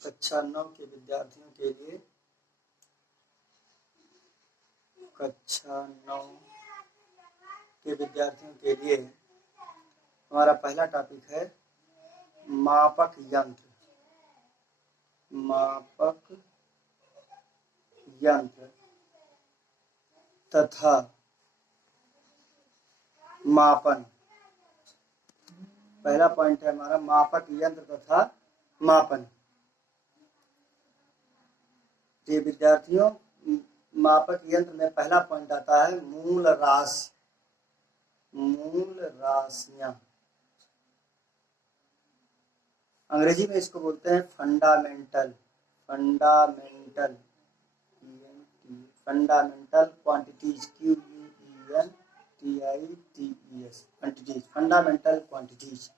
कक्षा 9 के विद्यार्थियों के लिए हमारा पहला टॉपिक है मापक यंत्र तथा मापन। पहला पॉइंट है हमारा मापक यंत्र तथा मापन। ये विद्यार्थियों, मापक यंत्र में पहला पॉइंट आता है मूल राशियां। अंग्रेजी में इसको बोलते हैं fundamental quantities, QUENTITES, fundamental quantities,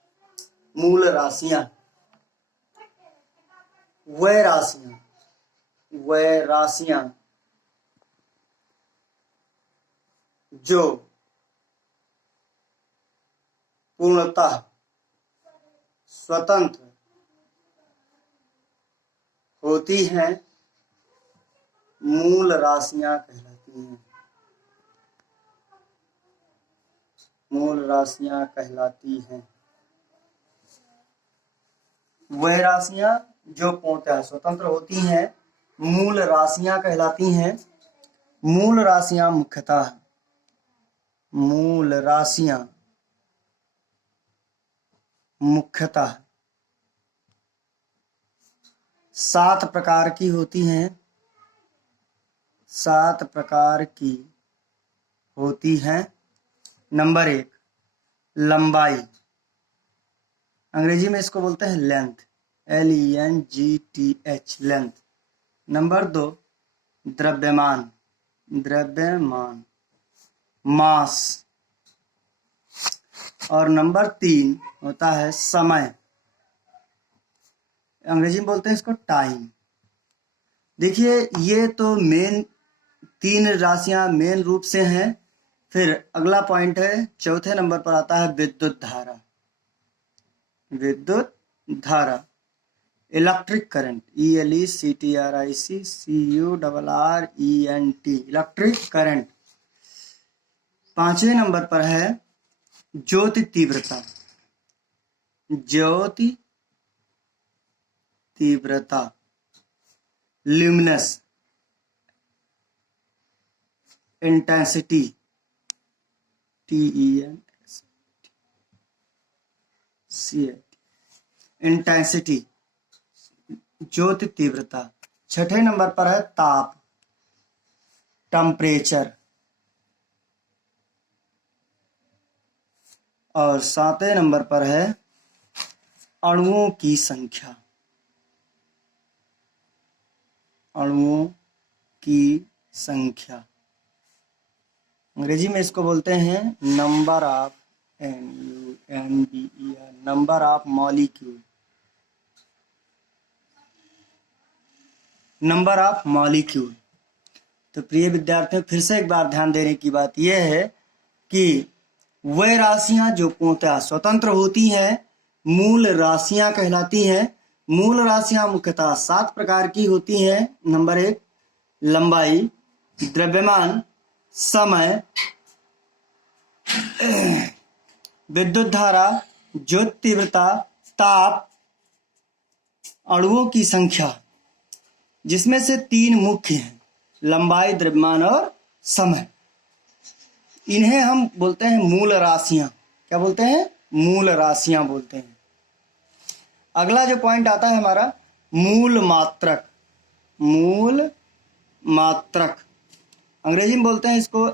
मूल राशियां। वह राशियां जो पूर्णतः स्वतंत्र होती हैं, मूल राशियां कहलाती हैं। वह राशियां जो पूर्णतः स्वतंत्र होती हैं, मूल राशियां कहलाती हैं। मूल राशियां मुख्यतः 7 प्रकार की होती हैं। 7 प्रकार की होती हैं। नंबर 1, लंबाई। अंग्रेजी में इसको बोलते हैं लेंथ, LENGTH, लेंथ। नंबर 2, द्रव्यमान, मास। और नंबर 3 होता है समय। अंग्रेजी में बोलते हैं इसको टाइम। देखिए, ये तो मेन 3 राशियां मेन रूप से हैं। फिर अगला पॉइंट है, चौथे नंबर पर आता है विद्युत धारा, electric current, ELECTRICCURRENT, electric current. 5वें नंबर पर है ज्योति तीव्रता, ल्यूमिनस इंटेंसिटी, इंटेंसिटी, ज्योति तीव्रता। 6ठे नंबर पर है ताप, टेम्परेचर। और 7वें नंबर पर है अणुओं की संख्या। अंग्रेजी में इसको बोलते हैं नंबर ऑफ मॉलिक्यूल। तो प्रिय विद्यार्थियों, फिर से एक बार ध्यान देने की बात यह है कि वह राशियां जो पूर्णतः स्वतंत्र होती हैं, मूल राशियां कहलाती हैं। मूल राशियां मुख्यतः 7 प्रकार की होती हैं। नंबर 1, लंबाई, द्रव्यमान, समय, विद्युत धारा, ज्योति तीव्रता, ताप, अणुओं की संख्या, जिसमें से 3 मुख्य हैं, लंबाई, द्रव्यमान और समय। इन्हें हम बोलते हैं मूल राशियां। क्या बोलते हैं? मूल राशियां बोलते हैं। अगला जो पॉइंट आता है हमारा मूल मात्रक। अंग्रेजी में बोलते हैं इसको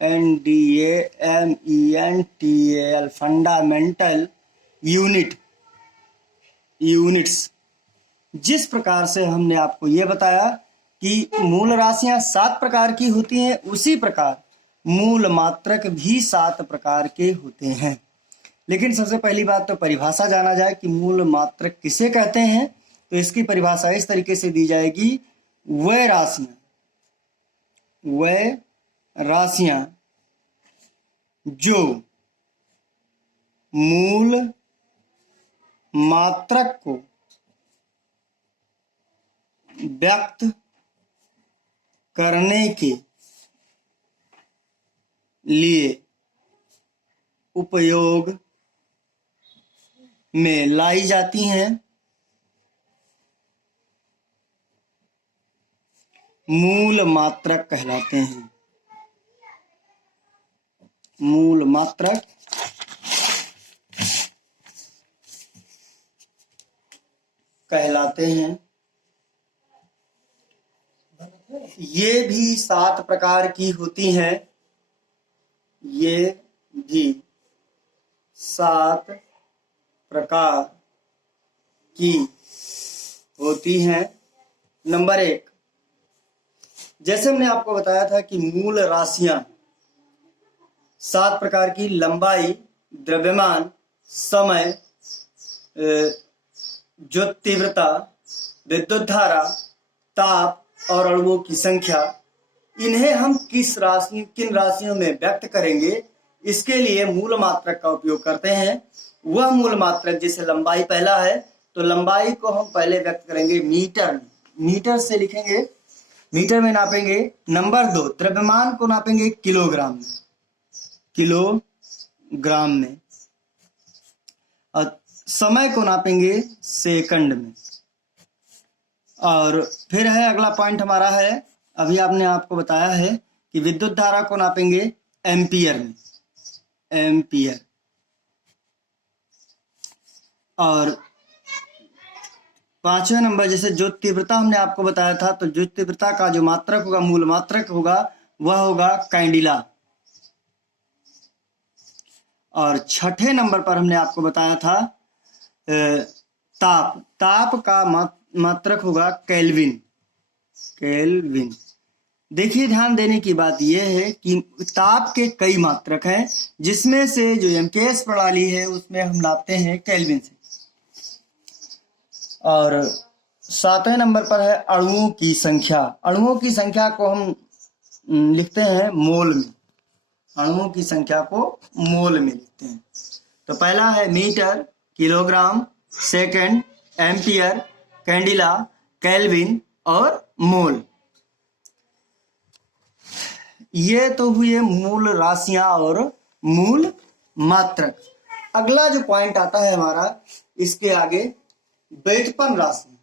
FUNDAMENTAL, फंडामेंटल यूनिट्स। जिस प्रकार से हमने आपको ये बताया कि मूल राशियां 7 प्रकार की होती हैं, उसी प्रकार मूल मात्रक भी 7 प्रकार के होते हैं। लेकिन सबसे पहली बात तो परिभाषा जाना जाए कि मूल मात्रक किसे कहते हैं। तो इसकी परिभाषा इस तरीके से दी जाएगी, वह राशियां जो मूल मात्रक को व्यक्त करने के लिए उपयोग में लाई जाती हैं, मूल मात्रक कहलाते हैं। मूल मात्रक कहलाते हैं। ये भी 7 प्रकार की होती हैं। ये भी 7 प्रकार की होती हैं। नंबर 1, जैसे हमने आपको बताया था कि मूल राशियां 7 प्रकार की: लंबाई, द्रव्यमान, समय, जो तीव्रता, विद्युत धारा, ताप और अणुओं की संख्या। इन्हें हम किन राशियों में व्यक्त करेंगे, इसके लिए मूल मात्रक का उपयोग करते हैं। वह मूल मात्रक, जैसे लंबाई पहला है, तो लंबाई को हम पहले व्यक्त करेंगे मीटर में। मीटर से लिखेंगे, मीटर में नापेंगे। नंबर 2, द्रव्यमान को नापेंगे किलोग्राम में, किलोग्राम में। और समय को नापेंगे सेकंड में। और फिर है अगला पॉइंट हमारा है, अभी आपने आपको बताया है कि विद्युत धारा को नापेंगे एम्पियर में, एम्पियर। और 5वें नंबर, जैसे जो तीव्रता हमने आपको बताया था, तो जो तीव्रता का जो मात्रक होगा, मूल मात्रक होगा, वह होगा कैंडिला। और 6ठे नंबर पर हमने आपको बताया था ताप। ताप का मात्रक होगा केल्विन, केल्विन। देखिए, ध्यान देने की बात यह है कि ताप के कई मात्रक हैं, जिसमें से जो एमकेएस प्रणाली है उसमें हम नापते हैं केल्विन से। और 7वें नंबर पर है अणुओं की संख्या। अणुओं की संख्या को हम लिखते हैं मोल में, अणुओं की संख्या को मोल में लिखते हैं। तो पहला है metre, kilogram, second, ampere, candela, kelvin और मोल। ये तो हुए मूल राशियां और मूल मात्रक। अगला जो पॉइंट आता है हमारा, इसके आगे व्युत्पन्न राशि,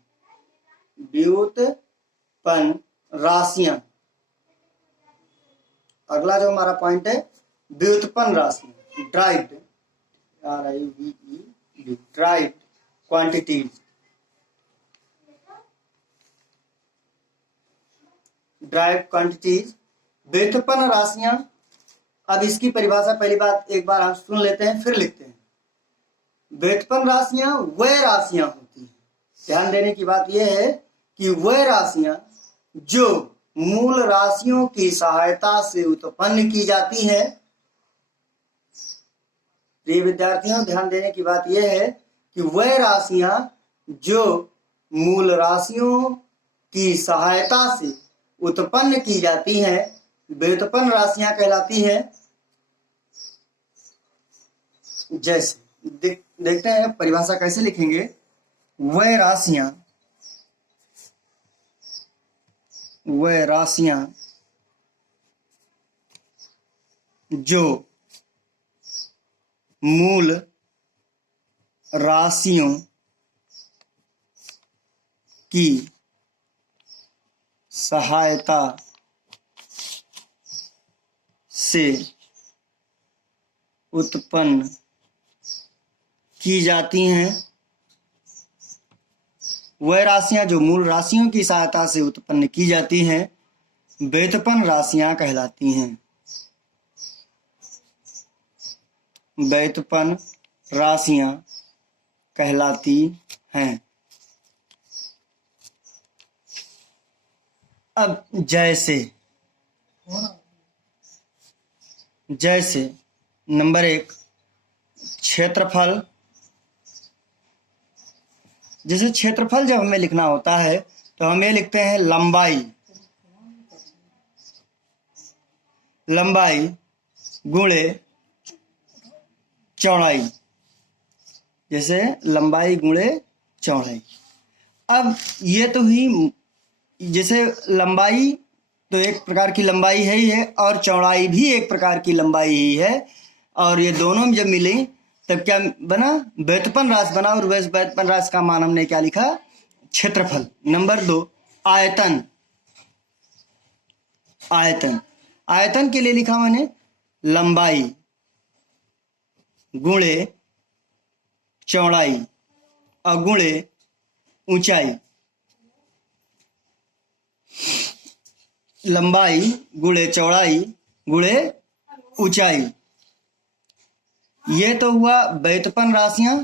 व्युत्पन्न राशियां। अगला जो हमारा पॉइंट है व्युत्पन्न राशि, derived, derived quantities, derived quantities, व्युत्पन्न राशियां। अब इसकी परिभाषा पहली बात एक बार हम सुन लेते हैं, फिर लिखते हैं। व्युत्पन्न राशियां वह राशियां होती हैं, ध्यान देने की बात यह है कि वह राशियां जो मूल राशियों की सहायता से उत्पन्न की जाती हैं। प्रिय विद्यार्थियों, ध्यान देने की बात यह है कि वह राशियां जो मूल राशियों की सहायता से उत्पन्न की जाती हैं, व्युत्पन्न राशियां कहलाती हैं। जैसे देखते हैं परिभाषा कैसे लिखेंगे। वह राशियां जो मूल राशियों की सहायता से उत्पन्न की जाती हैं। वह राशियां जो मूल राशियों की सहायता से उत्पन्न की जाती हैं, व्युत्पन्न राशियां कहलाती हैं। व्युत्पन्न राशियां कहलाती हैं। अब जैसे नंबर 1, क्षेत्रफल। जैसे क्षेत्रफल जब हमें लिखना होता है तो हमें लिखते हैं लंबाई गुणे चौड़ाई। जैसे लंबाई गुणे चौड़ाई। अब ये तो ही, जैसे लंबाई तो एक प्रकार की लंबाई है ही है और चौड़ाई भी एक प्रकार की लंबाई ही है, और ये दोनों जब मिली तब क्या बना, व्युत्पन्न राशि बना। और व्युत्पन्न राशि का मान हमने क्या लिखा, क्षेत्रफल। नंबर 2 आयतन। आयतन, आयतन के लिए लिखा मैंने लंबाई गुणे चौड़ाई और गुणे ऊंचाई। लंबाई गुणे चौड़ाई गुणे ऊंचाई। ये तो हुआ व्युत्पन्न राशियां।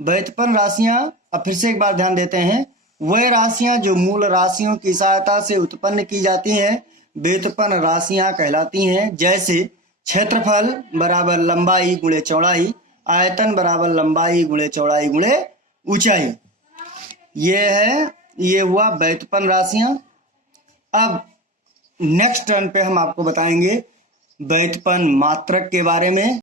व्युत्पन्न राशियां, अब फिर से एक बार ध्यान देते हैं, वह राशियां जो मूल राशियों की सहायता से उत्पन्न की जाती हैं व्युत्पन्न राशियां कहलाती हैं। जैसे क्षेत्रफल बराबर लंबाई गुणे चौड़ाई, आयतन बराबर लंबाई गुणे चौड़ाई गुणे ऊंचाई। ये हुआ व्युत्पन्न राशियां। अब नेक्स्ट टर्न पे हम आपको बताएंगे व्युत्पन्न मात्रक के बारे में।